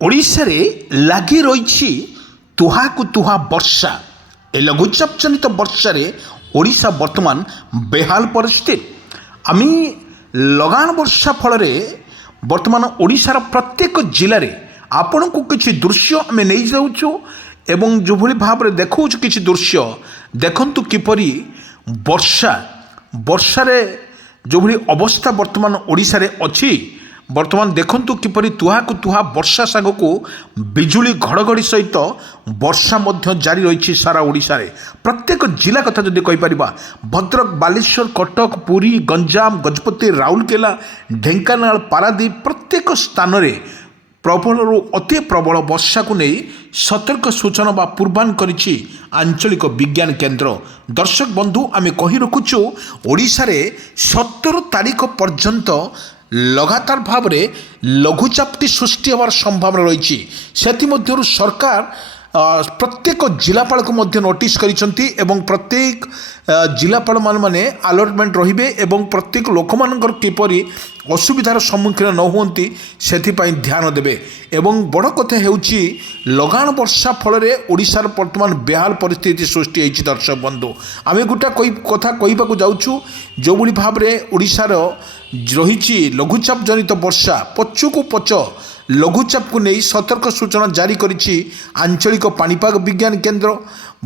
ଓଡ଼ିଶାରେ ଲାଗି ରହିଛି ତୁହାକୁ ତୁହା ବର୍ଷା। ଏ ଲଘୁଚାପ ଜନିତ ବର୍ଷାରେ ଓଡ଼ିଶା ବର୍ତ୍ତମାନ ବେହାଲ ପରିସ୍ଥିତି। আমি ଲଗାଣ ବର୍ଷା ଫଳରେ ବର୍ତ୍ତମାନ ଓଡ଼ିଶାର ପ୍ରତ୍ୟେକ ଜିଲ୍ଲାରେ ଆପଣଙ୍କୁ କିଛି ଦୃଶ୍ୟ ଆମେ ନେଇଯାଉଛୁ ଏବଂ ଯେଉଁଭଳି ଭାବରେ ଦେଖାଉଛୁ କିଛି ଦୃଶ୍ୟ ଦେଖନ୍ତୁ କିପରି ବର୍ଷାରେ ଯେଉଁଭଳି ଅବସ୍ଥା ବର୍ତ୍ତମାନ ଓଡ଼ିଶାରେ ଅଛି। ବର୍ତ୍ତମାନ ଦେଖନ୍ତୁ କିପରି ତୁହାକୁ ତୁହା ବର୍ଷା ସାଙ୍ଗକୁ ବିଜୁଳି ଘଡ଼ଘଡ଼ି ସହିତ ବର୍ଷା ମଧ୍ୟ ଜାରି ରହିଛି ସାରା ଓଡ଼ିଶାରେ। ପ୍ରତ୍ୟେକ ଜିଲ୍ଲା କଥା ଯଦି କହିପାରିବା, ଭଦ୍ରକ, ବାଲେଶ୍ୱର, କଟକ, ପୁରୀ, ଗଞ୍ଜାମ, ଗଜପତି, ରାଉରକେଲା, ଢେଙ୍କାନାଳ, ପାରାଦୀପ ପ୍ରତ୍ୟେକ ସ୍ଥାନରେ ପ୍ରବଳରୁ ଅତି ପ୍ରବଳ ବର୍ଷାକୁ ନେଇ ସତର୍କ ସୂଚନା ବା ପୂର୍ବାନ କରିଛି ଆଞ୍ଚଳିକ ବିଜ୍ଞାନ କେନ୍ଦ୍ର। ଦର୍ଶକ ବନ୍ଧୁ, ଆମେ କହି ରଖୁଛୁ ଓଡ଼ିଶାରେ 17 ତାରିଖ ପର୍ଯ୍ୟନ୍ତ ଲଗାତାର ଭାବରେ ଲଘୁଚାପଟି ସୃଷ୍ଟି ହେବାର ସମ୍ଭାବନା ରହିଛି। ସେଥିମଧ୍ୟରୁ ସରକାର ପ୍ରତ୍ୟେକ ଜିଲ୍ଲାପାଳକୁ ମଧ୍ୟ ନୋଟିସ୍ କରିଛନ୍ତି ଏବଂ ପ୍ରତ୍ୟେକ ଜିଲ୍ଲାପାଳମାନେ ଆଲର୍ଟମେଣ୍ଟ ରହିବେ ଏବଂ ପ୍ରତ୍ୟେକ ଲୋକମାନଙ୍କର କିପରି ଅସୁବିଧାର ସମ୍ମୁଖୀନ ନ ହୁଅନ୍ତି ସେଥିପାଇଁ ଧ୍ୟାନ ଦେବେ। ଏବଂ ବଡ଼ କଥା ହେଉଛି ଲଗାଣ ବର୍ଷା ଫଳରେ ଓଡ଼ିଶାର ବର୍ତ୍ତମାନ ବେହାଲ ପରିସ୍ଥିତି ସୃଷ୍ଟି ହୋଇଛି। ଦର୍ଶକ ବନ୍ଧୁ, ଆମେ ଗୋଟେ କଥା କହିବାକୁ ଯାଉଛୁ, ଯେଉଁଭଳି ଭାବରେ ଓଡ଼ିଶାର ରହିଛି ଲଘୁଚାପ ଜନିତ ବର୍ଷା, ପଛକୁ ପଛ ଲଘୁଚାପକୁ ନେଇ ସତର୍କ ସୂଚନା ଜାରି କରିଛି ଆଞ୍ଚଳିକ ପାଣିପାଗ ବିଜ୍ଞାନ କେନ୍ଦ୍ର।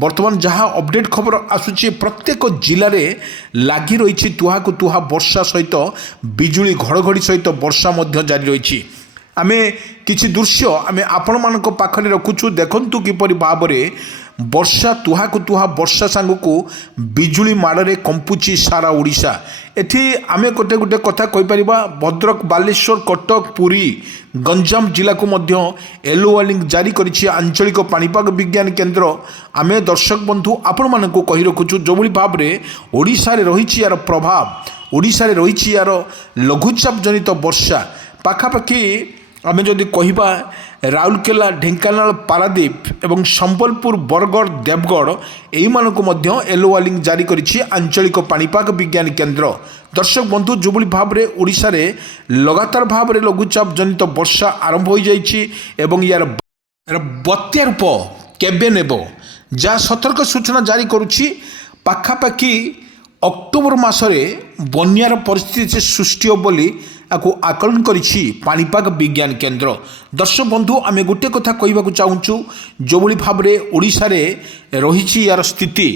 ବର୍ତ୍ତମାନ ଯାହା ଅପଡେଟ୍ ଖବର ଆସୁଛି, ପ୍ରତ୍ୟେକ ଜିଲ୍ଲାରେ ଲାଗି ରହିଛି ତୁହାକୁ ତୁହା ବର୍ଷା ସହିତ ବିଜୁଳି ଘଡ଼ଘଡ଼ି ସହିତ ବର୍ଷା ମଧ୍ୟ ଜାରି ରହିଛି। ଆମେ କିଛି ଦୃଶ୍ୟ ଆମେ ଆପଣମାନଙ୍କ ପାଖରେ ରଖୁଛୁ, ଦେଖନ୍ତୁ କିପରି ଭାବରେ ବର୍ଷା ତୁହାକୁ ତୁହା ବର୍ଷା ସାଙ୍ଗକୁ ବିଜୁଳି ମାଡ଼ରେ କମ୍ପୁଛି ସାରା ଓଡ଼ିଶା। ଏଠି ଆମେ ଗୋଟେ କଥା କହିପାରିବା, ଭଦ୍ରକ, ବାଲେଶ୍ୱର, କଟକ, ପୁରୀ, ଗଞ୍ଜାମ ଜିଲ୍ଲାକୁ ମଧ୍ୟ ୟେଲୋ ୱାର୍ଣ୍ଣିଂ ଜାରି କରିଛି ଆଞ୍ଚଳିକ ପାଣିପାଗ ବିଜ୍ଞାନ କେନ୍ଦ୍ର। ଆମେ ଦର୍ଶକ ବନ୍ଧୁ ଆପଣମାନଙ୍କୁ କହି ରଖୁଛୁ, ଯେଉଁଭଳି ଭାବରେ ଓଡ଼ିଶାରେ ରହିଛି ଏହାର ପ୍ରଭାବ, ଓଡ଼ିଶାରେ ରହିଛି ଏହାର ଲଘୁଚାପ ଜନିତ ବର୍ଷା। ପାଖାପାଖି ଆମେ ଯଦି କହିବା ରାଉରକେଲା, ଢେଙ୍କାନାଳ, ପାରାଦୀପ ଏବଂ ସମ୍ବଲପୁର, ବରଗଡ଼, ଦେବଗଡ଼ ଏହିମାନଙ୍କୁ ମଧ୍ୟ ୟେଲୋ ୱାର୍ଣ୍ଣିଂ ଜାରି କରିଛି ଆଞ୍ଚଳିକ ପାଣିପାଗ ବିଜ୍ଞାନ କେନ୍ଦ୍ର। ଦର୍ଶକ ବନ୍ଧୁ, ଯେଉଁଭଳି ଭାବରେ ଓଡ଼ିଶାରେ ଲଗାତାର ଭାବରେ ଲଘୁଚାପ ଜନିତ ବର୍ଷା ଆରମ୍ଭ ହୋଇଯାଇଛି ଏବଂ ଏହାର ବାତ୍ୟା ରୂପ କେବେ ନେବ ଯାହା ସତର୍କ ସୂଚନା ଜାରି କରୁଛି। ପାଖାପାଖି ଅକ୍ଟୋବର ମାସରେ ବନ୍ୟାର ପରିସ୍ଥିତି ସୃଷ୍ଟି ହେବ ବୋଲି ତାକୁ ଆକଳନ କରିଛି ପାଣିପାଗ ବିଜ୍ଞାନ କେନ୍ଦ୍ର। ଦର୍ଶକ ବନ୍ଧୁ, ଆମେ ଗୋଟିଏ କଥା କହିବାକୁ ଚାହୁଁଛୁ, ଯେଉଁଭଳି ଭାବରେ ଓଡ଼ିଶାରେ ରହିଛି ଏହାର ସ୍ଥିତି,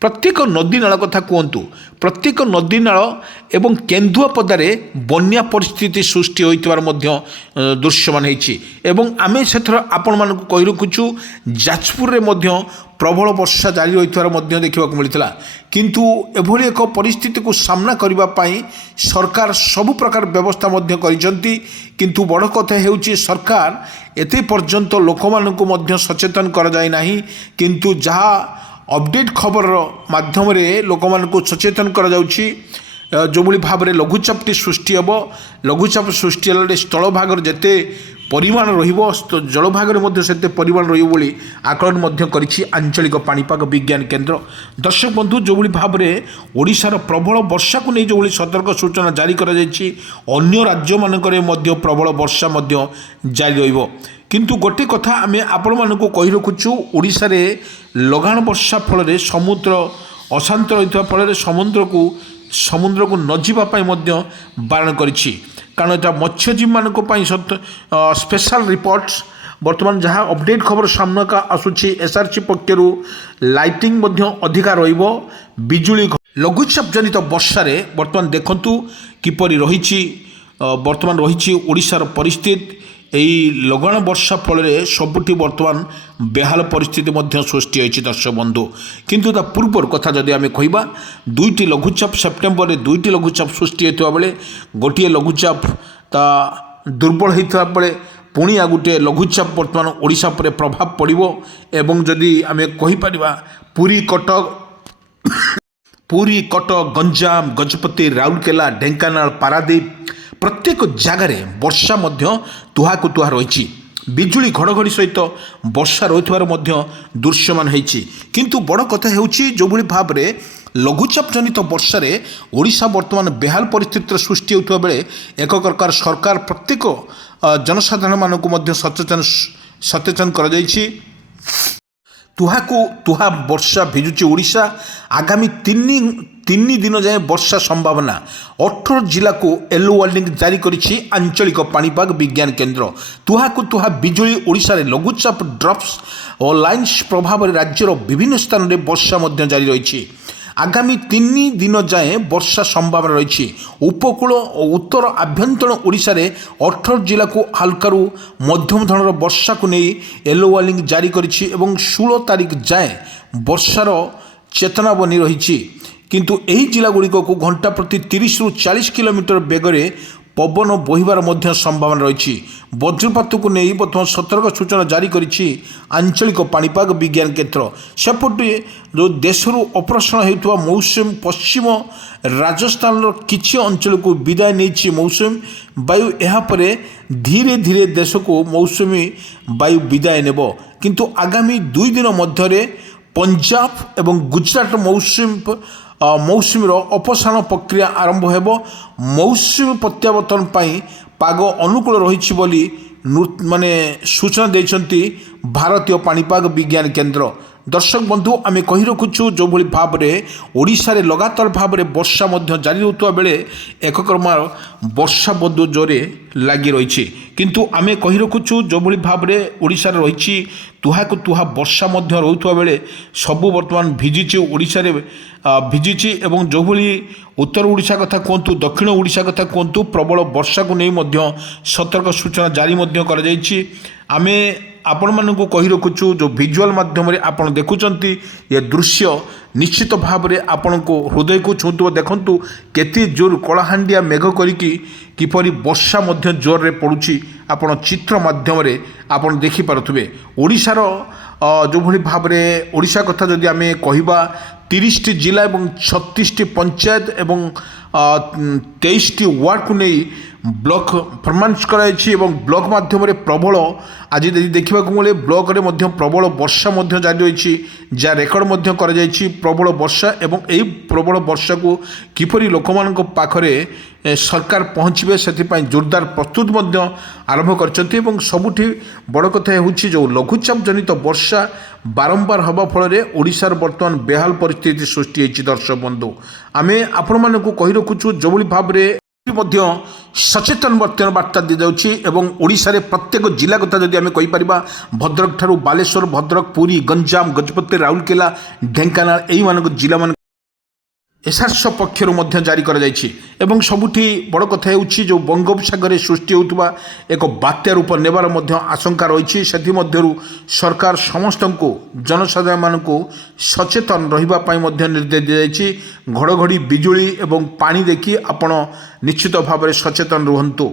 ପ୍ରତ୍ୟେକ ନଦୀନାଳ କଥା କୁହନ୍ତୁ, ପ୍ରତ୍ୟେକ ନଦୀନାଳ ଏବଂ କେନ୍ଦୁଆପଦାରେ ବନ୍ୟା ପରିସ୍ଥିତି ସୃଷ୍ଟି ହୋଇଥିବାର ମଧ୍ୟ ଦୃଶ୍ୟମାନ ହୋଇଛି ଏବଂ ଆମେ ସେଥିର ଆପଣମାନଙ୍କୁ କହି ରଖୁଛୁ ଯାଜପୁରରେ ମଧ୍ୟ ପ୍ରବଳ ବର୍ଷା ଜାରି ରହିଥିବାର ମଧ୍ୟ ଦେଖିବାକୁ ମିଳିଥିଲା। କିନ୍ତୁ ଏଭଳି ଏକ ପରିସ୍ଥିତିକୁ ସାମ୍ନା କରିବା ପାଇଁ ସରକାର ସବୁ ପ୍ରକାର ବ୍ୟବସ୍ଥା ମଧ୍ୟ କରିଛନ୍ତି। କିନ୍ତୁ ବଡ଼ କଥା ହେଉଛି ସରକାର ଏତେ ପର୍ଯ୍ୟନ୍ତ ଲୋକମାନଙ୍କୁ ମଧ୍ୟ ସଚେତନ କରାଯାଇ ନାହିଁ। କିନ୍ତୁ ଯାହା ଅପଡେଟ୍ ଖବରର ମାଧ୍ୟମରେ ଲୋକମାନଙ୍କୁ ସଚେତନ କରାଯାଉଛି, ଯେଉଁଭଳି ଭାବରେ ଲଘୁଚାପଟି ସୃଷ୍ଟି ହେବ, ଲଘୁଚାପ ସୃଷ୍ଟି ହେଲେ ସ୍ଥଳଭାଗର ଯେତେ ପରିମାଣ ରହିବ ଜଳଭାଗରେ ମଧ୍ୟ ସେତେ ପରିମାଣ ରହିବ ବୋଲି ଆକଳନ ମଧ୍ୟ କରିଛି ଆଞ୍ଚଳିକ ପାଣିପାଗ ବିଜ୍ଞାନ କେନ୍ଦ୍ର। ଦର୍ଶକ ବନ୍ଧୁ, ଯେଉଁଭଳି ଭାବରେ ଓଡ଼ିଶାର ପ୍ରବଳ ବର୍ଷାକୁ ନେଇ ଯେଉଁଭଳି ସତର୍କ ସୂଚନା ଜାରି କରାଯାଇଛି, ଅନ୍ୟ ରାଜ୍ୟମାନଙ୍କରେ ମଧ୍ୟ ପ୍ରବଳ ବର୍ଷା ମଧ୍ୟ ଜାରି ରହିବ। କିନ୍ତୁ ଗୋଟିଏ କଥା ଆମେ ଆପଣମାନଙ୍କୁ କହି ରଖୁଛୁ, ଓଡ଼ିଶାରେ ଲଗାଣ ବର୍ଷା ଫଳରେ ସମୁଦ୍ର ଅଶାନ୍ତ ରହିଥିବା ଫଳରେ ସମୁଦ୍ରକୁ ନ ଯିବା ପାଇଁ ମଧ୍ୟ ବାରଣ କରିଛି। କାରଣ ଏଟା ମତ୍ସ୍ୟଜୀବୀମାନଙ୍କ ପାଇଁ ସ୍ପେଶାଲ ରିପୋର୍ଟସ୍ ବର୍ତ୍ତମାନ ଯାହା ଅପଡେଟ୍ ଖବର ସାମ୍ନାକୁ ଆସୁଛି, ଏସ୍ଆର୍ସି ପକ୍ଷରୁ ଲାଇଟିଂ ମଧ୍ୟ ଅଧିକା ରହିବ। ବିଜୁଳି ଲଘୁଚାପ ଜନିତ ବର୍ଷାରେ ବର୍ତ୍ତମାନ ଦେଖନ୍ତୁ କିପରି ବର୍ତ୍ତମାନ ରହିଛି ଓଡ଼ିଶାର ପରିସ୍ଥିତି। ଏହି ଲଗାଣ ବର୍ଷା ଫଳରେ ସବୁଠି ବର୍ତ୍ତମାନ ବେହାଲ ପରିସ୍ଥିତି ମଧ୍ୟ ସୃଷ୍ଟି ହୋଇଛି। ଦର୍ଶକ ବନ୍ଧୁ, କିନ୍ତୁ ତା ପୂର୍ବର କଥା ଯଦି ଆମେ କହିବା, 2ଟି ଲଘୁଚାପ ସେପ୍ଟେମ୍ବରରେ 2ଟି ଲଘୁଚାପ ସୃଷ୍ଟି ହୋଇଥିବା ବେଳେ ଗୋଟିଏ ଲଘୁଚାପ ତା ଦୁର୍ବଳ ହୋଇଥିବା ବେଳେ ପୁଣି ଆଉ ଗୋଟିଏ ଲଘୁଚାପ ବର୍ତ୍ତମାନ ଓଡ଼ିଶା ଉପରେ ପ୍ରଭାବ ପଡ଼ିବ। ଏବଂ ଯଦି ଆମେ କହିପାରିବା ପୁରୀ, କଟକ, ଗଞ୍ଜାମ, ଗଜପତି, ରାଉରକେଲା, ଢେଙ୍କାନାଳ, ପାରାଦୀପ ପ୍ରତ୍ୟେକ ଜାଗାରେ ବର୍ଷା ମଧ୍ୟ ତୁହାକୁ ତୁହା ରହିଛି। ବିଜୁଳି ଘଡ଼ଘଡ଼ି ସହିତ ବର୍ଷା ରହିଥିବାର ମଧ୍ୟ ଦୃଶ୍ୟମାନ ହୋଇଛି। କିନ୍ତୁ ବଡ଼ କଥା ହେଉଛି, ଯେଉଁଭଳି ଭାବରେ ଲଘୁଚାପ ଜନିତ ବର୍ଷାରେ ଓଡ଼ିଶା ବର୍ତ୍ତମାନ ବେହାଲ ପରିସ୍ଥିତିର ସୃଷ୍ଟି ହେଉଥିବା ବେଳେ ଏକ ପ୍ରକାର ସରକାର ପ୍ରତ୍ୟେକ ଜନସାଧାରଣ ମାନଙ୍କୁ ମଧ୍ୟ ସଚେତନ କରାଯାଇଛି। ତୁହାକୁ ତୁହା ବର୍ଷା ଭିଜୁଛି ଓଡ଼ିଶା। ଆଗାମୀ ତିନି ଦିନ ଯାଏଁ ବର୍ଷା ସମ୍ଭାବନା। 18 ଜିଲ୍ଲାକୁ ୟେଲୋ ୱାର୍ଣ୍ଣିଂ ଜାରି କରିଛି ଆଞ୍ଚଳିକ ପାଣିପାଗ ବିଜ୍ଞାନ କେନ୍ଦ୍ର। ତୁହାକୁ ତୁହା ବିଜୁଳି। ଓଡ଼ିଶାରେ ଲଘୁଚାପ ଡ୍ରପ୍ସ ଓ ଲାଇନ୍ସ ପ୍ରଭାବରେ ରାଜ୍ୟର ବିଭିନ୍ନ ସ୍ଥାନରେ ବର୍ଷା ମଧ୍ୟ ଜାରି ରହିଛି। ଆଗାମୀ 3 ଦିନ ଯାଏଁ ବର୍ଷା ସମ୍ଭାବନା ରହିଛି। ଉପକୂଳ ଓ ଉତ୍ତର ଆଭ୍ୟନ୍ତରୀଣ ଓଡ଼ିଶାରେ 18 ଜିଲ୍ଲାକୁ ହାଲକାରୁ ମଧ୍ୟମ ଧରଣର ବର୍ଷାକୁ ନେଇ ୟେଲୋ ୱାର୍ଣ୍ଣିଂ ଜାରି କରିଛି ଏବଂ 16 ତାରିଖ ଯାଏଁ ବର୍ଷାର ଚେତାବନୀ ରହିଛି। କିନ୍ତୁ ଏହି ଜିଲ୍ଲାଗୁଡ଼ିକକୁ ଘଣ୍ଟା ପ୍ରତି 30ରୁ 40 କିଲୋମିଟର ବେଗରେ ପବନ ବହିବାର ମଧ୍ୟ ସମ୍ଭାବନା ରହିଛି। ବଜ୍ରପାତକୁ ନେଇ ବର୍ତ୍ତମାନ ସତର୍କ ସୂଚନା ଜାରି କରିଛି ଆଞ୍ଚଳିକ ପାଣିପାଗ ବିଜ୍ଞାନ କେନ୍ଦ୍ର। ସେପଟେ ଯେଉଁ ଦେଶରୁ ଅପସାରଣ ହେଉଥିବା ମୌସୁମୀ ପଶ୍ଚିମ ରାଜସ୍ଥାନର କିଛି ଅଞ୍ଚଳକୁ ବିଦାୟ ନେଇଛି ମୌସୁମୀ ବାୟୁ। ଏହାପରେ ଧୀରେ ଧୀରେ ଦେଶକୁ ମୌସୁମୀ ବାୟୁ ବିଦାୟ ନେବ। କିନ୍ତୁ ଆଗାମୀ 2 ଦିନ ମଧ୍ୟରେ ପଞ୍ଜାବ ଏବଂ ଗୁଜରାଟ ମୌସୁମୀର ଅପସାରଣ ପ୍ରକ୍ରିୟା ଆରମ୍ଭ ହେବ। ମୌସୁମୀ ପ୍ରତ୍ୟାବର୍ତ୍ତନ ପାଇଁ ପାଗ ଅନୁକୂଳ ରହିଛି ବୋଲି ସୂଚନା ଦେଇଛନ୍ତି ଭାରତୀୟ ପାଣିପାଗ ବିଜ୍ଞାନ କେନ୍ଦ୍ର। ଦର୍ଶକ ବନ୍ଧୁ, ଆମେ କହି ରଖୁଛୁ ଯେଉଁଭଳି ଭାବରେ ଓଡ଼ିଶାରେ ଲଗାତାର ଭାବରେ ବର୍ଷା ମଧ୍ୟ ଜାରି ରହୁଥିବା ବେଳେ ଏକକ୍ରମ ବର୍ଷା ବହୁତ ଜୋରେ ଲାଗି ରହିଛି। କିନ୍ତୁ ଆମେ କହି ରଖୁଛୁ ଯେଉଁଭଳି ଭାବରେ ଓଡ଼ିଶାରେ ରହିଛି ତୁହାକୁ ତୁହା ବର୍ଷା ମଧ୍ୟ ରହୁଥିବା ବେଳେ ସବୁ ବର୍ତ୍ତମାନ ଭିଜିଛି। ଓଡ଼ିଶାରେ ଭିଜିଛି ଏବଂ ଯେଉଁଭଳି ଉତ୍ତର ଓଡ଼ିଶା କଥା କୁହନ୍ତୁ, ଦକ୍ଷିଣ ଓଡ଼ିଶା କଥା କୁହନ୍ତୁ, ପ୍ରବଳ ବର୍ଷାକୁ ନେଇ ମଧ୍ୟ ସତର୍କ ସୂଚନା ଜାରି ମଧ୍ୟ କରାଯାଇଛି। ଆମେ ଆପଣମାନଙ୍କୁ କହି ରଖୁଛୁ ଯେଉଁ ଭିଜୁଆଲ୍ ମାଧ୍ୟମରେ ଆପଣ ଦେଖୁଛନ୍ତି ଏ ଦୃଶ୍ୟ ନିଶ୍ଚିତ ଭାବରେ ଆପଣଙ୍କୁ ହୃଦୟକୁ ଛୁଉଁଥିବ। ଦେଖନ୍ତୁ କେତେ ଜୋର କଳାହାଣ୍ଡିଆ ମେଘ କରିକି କିପରି ବର୍ଷା ମଧ୍ୟ ଜୋରରେ ପଡ଼ୁଛି। ଆପଣ ଚିତ୍ର ମାଧ୍ୟମରେ ଆପଣ ଦେଖିପାରୁଥିବେ। ଓଡ଼ିଶାର ଯେଉଁଭଳି ଭାବରେ ଓଡ଼ିଶା କଥା ଯଦି ଆମେ କହିବା 30ଟି ଜିଲ୍ଲା ଏବଂ 36ଟି ପଞ୍ଚାୟତ ଏବଂ 23ଟି ୱାର୍ଡକୁ ନେଇ ବ୍ଲକ୍ ଫର୍ମାନ୍ସ କରାଯାଇଛି ଏବଂ ବ୍ଲକ୍ ମାଧ୍ୟମରେ ପ୍ରବଳ ଆଜି ଯଦି ଦେଖିବାକୁ ମିଳେ ବ୍ଲକ୍ରେ ମଧ୍ୟ ପ୍ରବଳ ବର୍ଷା ମଧ୍ୟ ଜାରି ରହିଛି, ଯାହା ରେକର୍ଡ଼ ମଧ୍ୟ କରାଯାଇଛି ପ୍ରବଳ ବର୍ଷା। ଏବଂ ଏହି ପ୍ରବଳ ବର୍ଷାକୁ କିପରି ଲୋକମାନଙ୍କ ପାଖରେ ସରକାର ପହଞ୍ଚିବେ ସେଥିପାଇଁ ଜୋରଦାର ପ୍ରସ୍ତୁତ ମଧ୍ୟ ଆରମ୍ଭ କରିଛନ୍ତି। ଏବଂ ସବୁଠି ବଡ଼ କଥା ହେଉଛି ଯେଉଁ ଲଘୁଚାପ ଜନିତ ବର୍ଷା ବାରମ୍ବାର ହେବା ଫଳରେ ଓଡ଼ିଶାର ବର୍ତ୍ତମାନ ବେହାଲ ପରିସ୍ଥିତି ସୃଷ୍ଟି ହୋଇଛି। ଦର୍ଶକ ବନ୍ଧୁ, ଆମେ ଆପଣମାନଙ୍କୁ କହି ରଖୁଛୁ ଯେଉଁଭଳି ଭାବରେ ମଧ୍ୟ ସଚେତନ ବର୍ତ୍ତମାନ ବାର୍ତ୍ତା ଦିଆଯାଉଛି ଏବଂ ଓଡ଼ିଶାରେ ପ୍ରତ୍ୟେକ ଜିଲ୍ଲା କଥା ଯଦି ଆମେ କହିପାରିବା ଭଦ୍ରକ ଠାରୁ ବାଲେଶ୍ୱର, ଭଦ୍ରକ, ପୁରୀ, ଗଞ୍ଜାମ, ଗଜପତି, ରାଉରକେଲା, ଢେଙ୍କାନାଳ ଏହିମାନଙ୍କ ଜିଲ୍ଲାମାନ ଏସ୍ଆର୍ସ ପକ୍ଷରୁ ମଧ୍ୟ ଜାରି କରାଯାଇଛି। ଏବଂ ସବୁଠି ବଡ଼ କଥା ହେଉଛି ଯେଉଁ ବଙ୍ଗୋପସାଗରରେ ସୃଷ୍ଟି ହେଉଥିବା ଏକ ବାତ୍ୟା ରୂପ ନେବାର ମଧ୍ୟ ଆଶଙ୍କା ରହିଛି। ସେଥିମଧ୍ୟରୁ ସରକାର ସମସ୍ତଙ୍କୁ ଜନସାଧାରଣମାନଙ୍କୁ ସଚେତନ ରହିବା ପାଇଁ ମଧ୍ୟ ନିର୍ଦ୍ଦେଶ ଦିଆଯାଇଛି। ଘଡ଼ଘଡ଼ି, ବିଜୁଳି ଏବଂ ପାଣି ଦେଖି ଆପଣ ନିଶ୍ଚିତ ଭାବରେ ସଚେତନ ରୁହନ୍ତୁ।